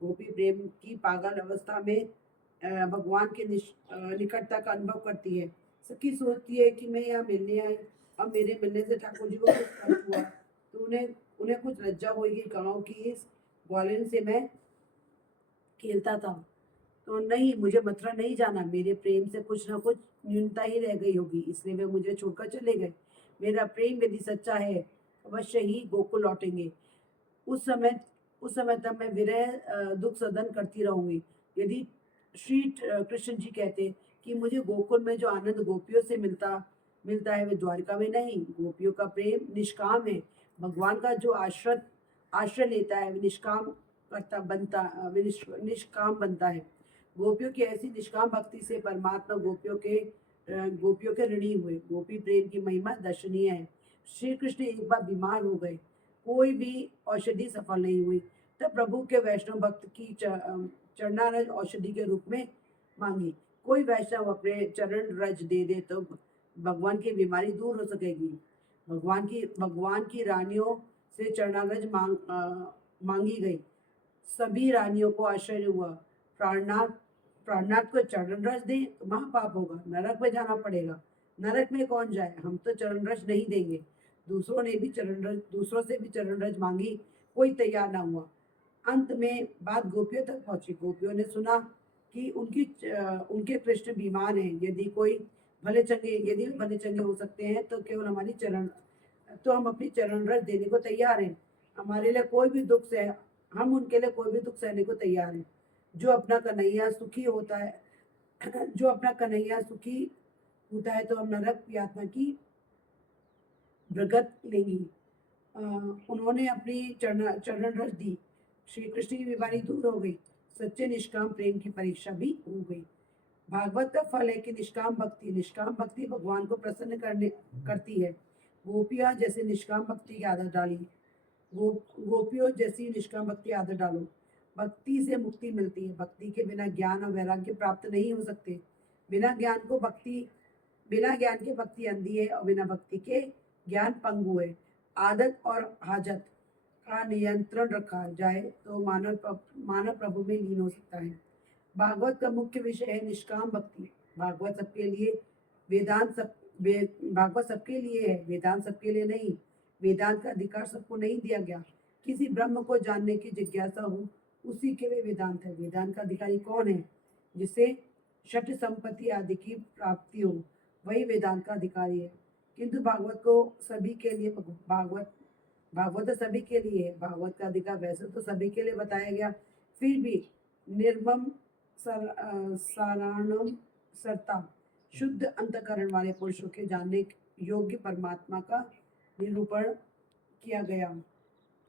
गोपी प्रेम की पागल अवस्था में भगवान के निकटता का अनुभव करती है। सखी सोचती है कि मैं यहाँ मिलने आई, अब मेरे मिलने से ठाकुर जी को कुछ कष्ट हुआ तो उन्हें उन्हें कुछ लज्जा होगी। गाँव की इस ग्वालिन से मैं खेलता था तो नहीं, मुझे मथुरा नहीं जाना। मेरे प्रेम से कुछ न कुछ न्यूनता ही रह गई होगी, इसलिए वे मुझे छोड़कर चले गए। मेरा प्रेम यदि सच्चा है, अवश्य ही गोकुल लौटेंगे। उस समय उस समय तक मैं विरह दुख सदन करती रहूंगी। यदि श्री कृष्ण जी कहते कि मुझे गोकुल में जो आनंद गोपियों से मिलता मिलता है वे द्वारिका में नहीं। गोपियों का प्रेम निष्काम है। भगवान का जो आश्रय लेता है वे निष्काम बनता है। गोपियों की ऐसी निष्काम भक्ति से परमात्मा गोपियों के ऋणी हुए। गोपी प्रेम की महिमा दर्शनीय है। श्री कृष्ण एक बार बीमार हो गए, कोई भी औषधि सफल नहीं हुई। तब प्रभु के वैष्णव भक्त की चरणारज औषधि के रूप में मांगी। कोई वैष्णव अपने चरण रज दे दे तो भगवान की बीमारी दूर हो सकेगी। भगवान की रानियों से चरणारज मांगी गई। सभी रानियों को आश्चर्य हुआ। प्राणनाथ प्राणनाथ को चरण रज दें तो महापाप होगा, नरक में जाना पड़ेगा। नरक में कौन जाए, हम तो चरण रज नहीं देंगे। दूसरों से भी चरण रज मांगी, कोई तैयार ना हुआ। अंत में बात गोपियों तक पहुंची। गोपियों ने सुना कि उनके कृष्ण बीमार हैं। यदि भले चंगे हो सकते हैं तो हम अपनी चरण रज देने को तैयार हैं। हमारे लिए कोई भी दुख सह हम उनके लिए कोई भी दुख सहने को तैयार हैं। जो अपना कन्हैया सुखी होता है जो अपना कन्हैया सुखी होता है तो हम नरक यातना की भ्रगत लेंगी। उन्होंने अपनी चरण रज दी। श्री कृष्ण की बीमारी दूर हो गई। सच्चे निष्काम प्रेम की परीक्षा भी हो गई। भागवत का फल है कि निष्काम भक्ति भगवान को प्रसन्न करती है। गोपियां जैसे निष्काम भक्ति की आदत डाली गोपियों जैसी निष्काम भक्ति आदत डालो। भक्ति से मुक्ति मिलती है। भक्ति के बिना ज्ञान और वैराग्य प्राप्त नहीं हो सकते। बिना ज्ञान के भक्ति अंधी है और बिना भक्ति के ज्ञान पंगु है। आदत और हाजत का नियंत्रण रखा जाए तो मानव प्रभु में लीन हो सकता है। भागवत का मुख्य विषय है निष्काम भक्ति। भागवत सबके लिए भागवत सबके लिए है, वेदांत सबके लिए नहीं। वेदांत का अधिकार सबको नहीं दिया गया। किसी ब्रह्म को जानने की जिज्ञासा हो उसी के लिए वेदांत है। वेदांत का अधिकारी कौन है? जिसे षट संपत्ति आदि की प्राप्ति हो, वही वेदांत का अधिकारी है। किंतु भागवत तो सभी के लिए है। भागवत का अधिकार वैसे तो सभी के लिए बताया गया, फिर भी निर्मम साराणम सरता शुद्ध अंतकरण वाले पुरुषों के जानने योग्य परमात्मा का निरूपण किया गया।